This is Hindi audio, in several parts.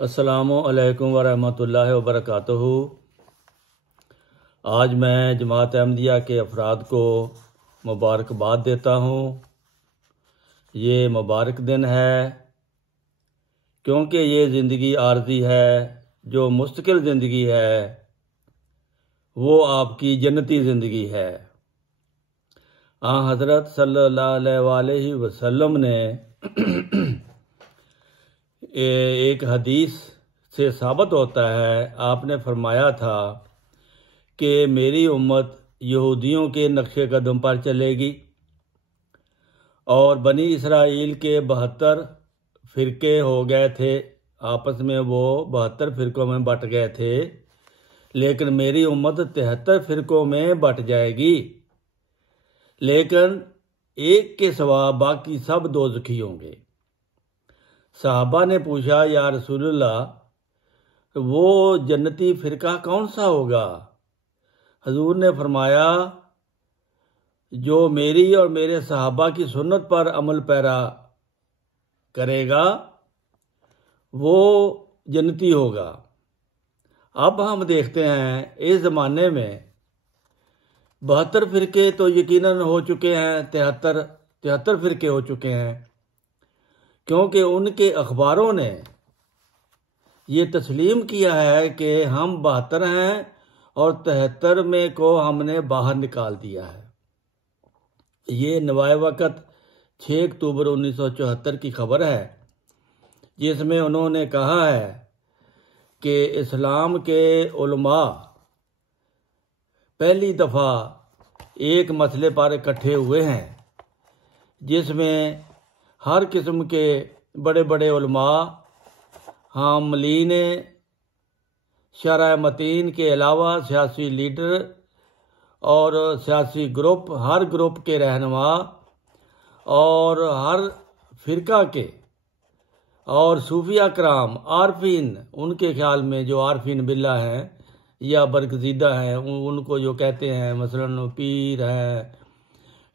अस्सलामुअलैकुम वरहमतुल्लाहि वबरकातुहू। आज मैं जमात अहमदिया के अफराद को मुबारकबाद देता हूँ। ये मुबारक दिन है क्योंकि ये ज़िंदगी आर्जी है। जो मुस्तकिल ज़िंदगी है वो आपकी जन्नती ज़िंदगी है। हज़रत सल्लल्लाहु अलैहि वसल्लम ने एक हदीस से साबित होता है, आपने फरमाया था कि मेरी उम्मत यहूदियों के नक्शे कदम पर चलेगी और बनी इसराइल के 72 फ़िरके हो गए थे। आपस में वो 72 फ़िरकों में बट गए थे, लेकिन मेरी उम्मत 73 फ़िरकों में बट जाएगी। लेकिन एक के सिवा बाकी सब दोज़खी होंगे। सहाबा ने पूछा, या रसूलल्लाह, वो जन्नती फ़िरका कौन सा होगा? हजूर ने फरमाया, जो मेरी और मेरे सहाबा की सुन्नत पर अमल पैरा करेगा वो जन्नती होगा। अब हम देखते हैं, इस ज़माने में 72 फ़िरके तो यकीनन हो चुके हैं, 73 फ़िरके हो चुके हैं, क्योंकि उनके अखबारों ने ये तस्लीम किया है कि हम 72 हैं और 73 में को हमने बाहर निकाल दिया है। ये नवाए वक़्त 6 अक्टूबर 1974 की खबर है, जिसमें उन्होंने कहा है कि इस्लाम के उलमा पहली दफ़ा एक मसले पर इकट्ठे हुए हैं, जिसमें हर किस्म के बड़े बड़े उलमा, हामिलीन शरअ मतीन के अलावा सियासी लीडर और सियासी ग्रुप, हर ग्रुप के रहनुमा और हर फ़िरका के और सूफिया कराम, आरफीन, उनके ख्याल में जो आरफीन बिल्ला हैं या बरगज़ीदा हैं, उनको जो कहते हैं, मसलन पीर हैं,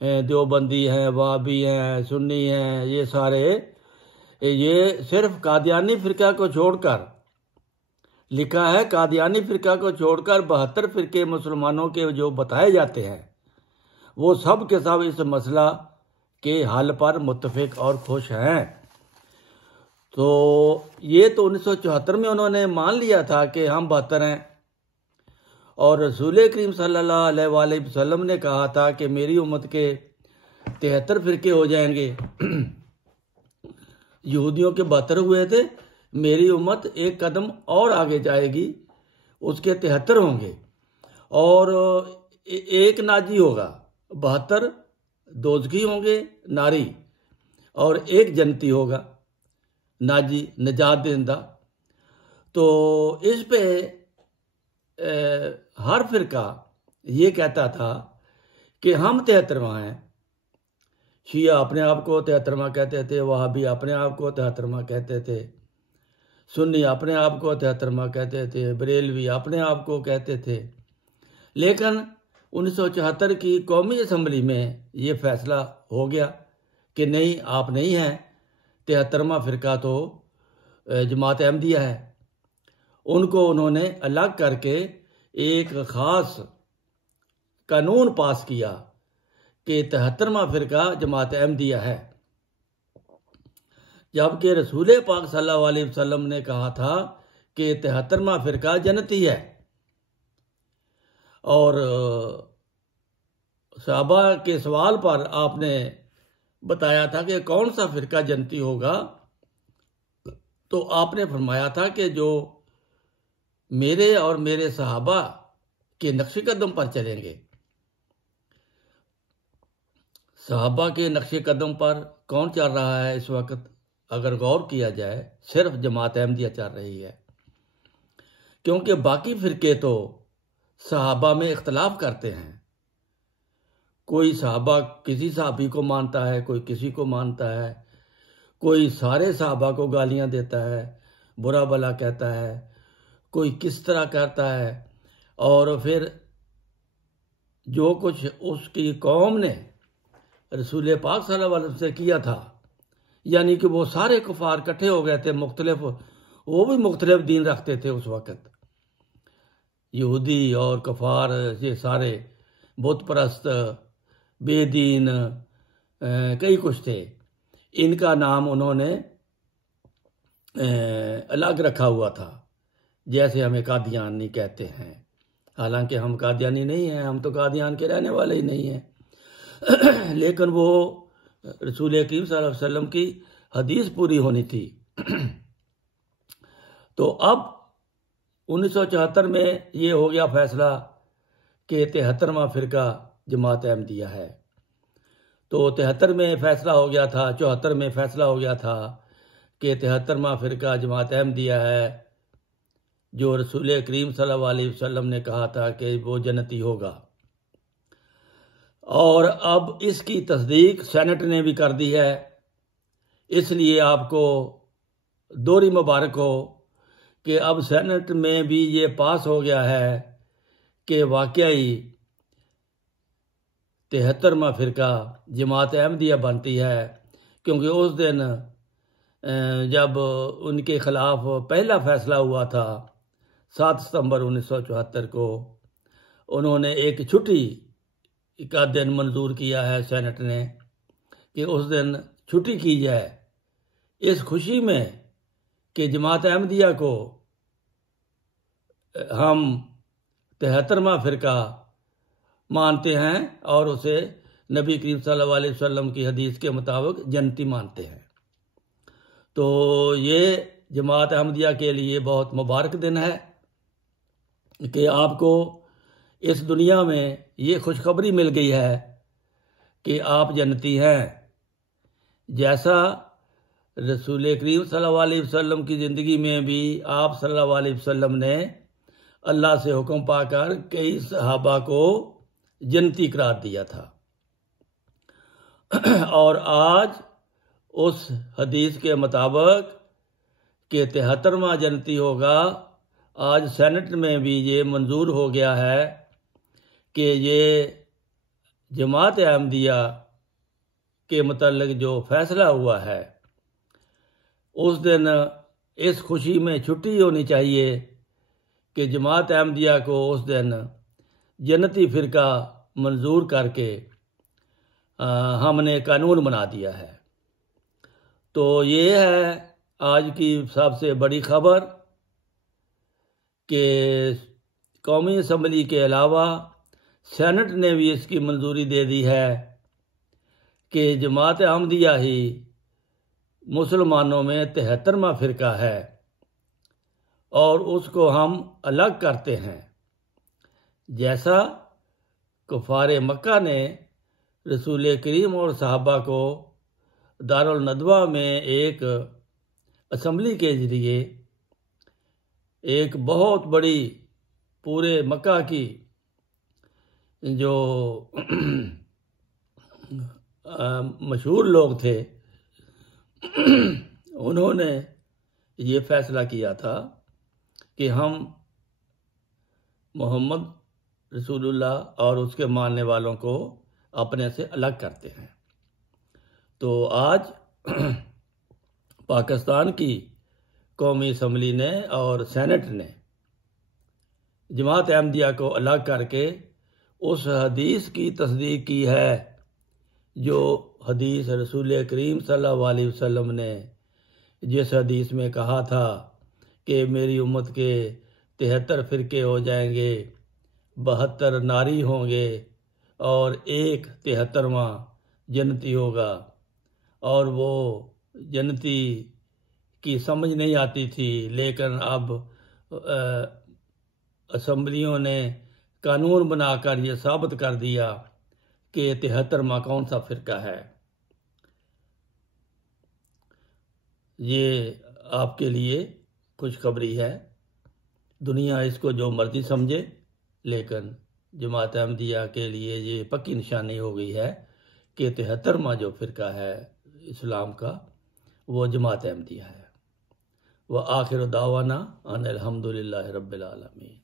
देवबंदी हैं, वहाबी हैं, सुन्नी हैं, ये सारे, ये सिर्फ कादियानी फ़िरका को छोड़कर, लिखा है कादियानी फ़िरका को छोड़कर 72 फ़िरके मुसलमानों के जो बताए जाते हैं वो सब के सब इस मसला के हल पर मुत्तफ़िक और खुश हैं। तो ये तो 1974 में उन्होंने मान लिया था कि हम 72 हैं, और रसूल करीम सल्लल्लाहु अलैहि वसल्लम ने कहा था कि मेरी उम्मत के 73 फ़िरके हो जाएंगे। यहूदियों के 72 हुए थे, मेरी उम्मत एक कदम और आगे जाएगी, उसके 73 होंगे और एक नाजी होगा। 72 दोज़खी होंगे नारी और एक जन्नती होगा नाजी, निजात देंदा। तो इस पे हर फ़िरका ये कहता था कि हम 73वां हैं। शिया अपने आप को 73वां कहते थे, वहाबी अपने आप को 73वां कहते थे, सुन्नी अपने आप को 73वां कहते थे, बरेलवी अपने आप को कहते थे। लेकिन 1974 की कौमी असम्बली में ये फैसला हो गया कि नहीं, आप नहीं हैं, 73वां फ़िरका तो जमात अहमदिया है। उनको उन्होंने अलग करके एक ख़ास कानून पास किया कि 73वां फ़िरका जमात अहमदिया है, जबकि रसूल पाक सल्लल्लाहु अलैहि वसल्लम ने कहा था कि 73वां फ़िरका जन्नती है। और सहाबा के सवाल पर आपने बताया था कि कौन सा फ़िरका जन्नती होगा, तो आपने फरमाया था कि जो मेरे और मेरे सहाबा के नक्शे कदम पर चलेंगे। सहाबा के नक्शे कदम पर कौन चल रहा है इस वक्त? अगर गौर किया जाए, सिर्फ जमात अहमदिया चल रही है, क्योंकि बाकी फ़िरके तो सहाबा में इख्तलाफ करते हैं। कोई सहाबा किसी सहाबी को मानता है, कोई किसी को मानता है, कोई सारे सहाबा को गालियां देता है, बुरा भला कहता है, कोई किस तरह कहता है। और फिर जो कुछ उसकी कौम ने रसूल पाक सल्लल्लाहु अलैहि वसल्लम से किया था, यानी कि वो सारे कुफार इकट्ठे हो गए थे मुख्तलिफ वो भी मुख्तलिफ दीन रखते थे उस वक़्त। यहूदी और कफ़ार ये सारे बुत परस्त बेदीन कई कुछ थे। इनका नाम उन्होंने अलग रखा हुआ था, जैसे हमें कादियानी कहते हैं। हालांकि हम कादियानी नहीं हैं, हम तो कादियान के रहने वाले ही नहीं हैं। लेकिन वो रसूल करीम सल्लल्लाहु अलैहि वसल्लम की हदीस पूरी होनी थी। तो अब 1974 में ये हो गया फैसला कि 73वां फ़िरका जमात अहमदिया है। तो 73 में फैसला हो गया था, 74 में फैसला हो गया था कि 73वां फ़िरका जमात अहमदिया है, जो रसूल करीम सल्लल्लाहु अलैहि वसल्लम ने कहा था कि वो जन्नती होगा। और अब इसकी तस्दीक सेनेट ने भी कर दी है। इसलिए आपको दोहरी मुबारक हो कि अब सेनेट में भी ये पास हो गया है कि वाकई 73वां फ़िरका जमात अहमदिया बनती है। क्योंकि उस दिन जब उनके ख़िलाफ़ पहला फ़ैसला हुआ था 7 सितंबर 1974 को, उन्होंने एक छुट्टी का दिन मंजूर किया है सेनेट ने कि उस दिन छुट्टी की जाए, इस खुशी में कि जमात अहमदिया को हम 73वां फ़िरका मानते हैं और उसे नबी करीम सल्लल्लाहु अलैहि वसल्लम की हदीस के मुताबिक जन्नती मानते हैं। तो ये जमात अहमदिया के लिए बहुत मुबारक दिन है कि आपको इस दुनिया में ये खुशखबरी मिल गई है कि आप जन्नती हैं। जैसा रसूल करीम सल्लल्लाहु अलैहि वसल्लम की ज़िंदगी में भी आप सल्लल्लाहु अलैहि वसल्लम ने अल्लाह से हुक्म पाकर कई सहाबा को जन्नती करार दिया था। और आज उस हदीस के मुताबिक कि 73वां जन्नती होगा, आज सेनेट में भी ये मंजूर हो गया है कि ये जमात अहमदिया के मतलब जो फैसला हुआ है, उस दिन इस खुशी में छुट्टी होनी चाहिए कि जमात अहमदिया को उस दिन जन्नती फ़िरका मंजूर करके हमने कानून बना दिया है। तो ये है आज की सबसे बड़ी खबर कि कौमी असम्बली के अलावा सेनेट ने भी इसकी मंजूरी दे दी है कि जमात अहमदिया ही मुसलमानों में 73वां फ़िरका है और उसको हम अलग करते हैं। जैसा कुफार मक्का ने रसूल करीम और सहाबा को दारुल नदवा में एक असम्बली के ज़रिए एक बहुत बड़ी पूरे मक्का की जो मशहूर लोग थे, उन्होंने ये फैसला किया था कि हम मोहम्मद रसूलुल्लाह और उसके मानने वालों को अपने से अलग करते हैं। तो आज पाकिस्तान की कौमी असम्बली ने और सेनेट ने जमात अहमदिया को अलग करके उस हदीस की तस्दीक की है जो हदीस रसूल करीम सल्लल्लाहु अलैहि वसल्लम ने जिस हदीस में कहा था कि मेरी उम्मत के 73 फ़िरके हो जाएंगे, 72 नारी होंगे और एक 73वां जन्नती होगा। और वो जन्नती की समझ नहीं आती थी, लेकिन अब असम्बलियों ने कानून बनाकर ये साबित कर दिया कि 73वां कौन सा फ़िरका है। ये आपके लिए खुशखबरी है। दुनिया इसको जो मर्जी समझे, लेकिन जमात अहमदिया के लिए ये पक्की निशानी हो गई है कि 73वां जो फ़िरका है इस्लाम का, वो जमात अहमदिया है। व आखिर दावाना अनिल हम्दुलिल्लाहि रब्बिल आलमीन।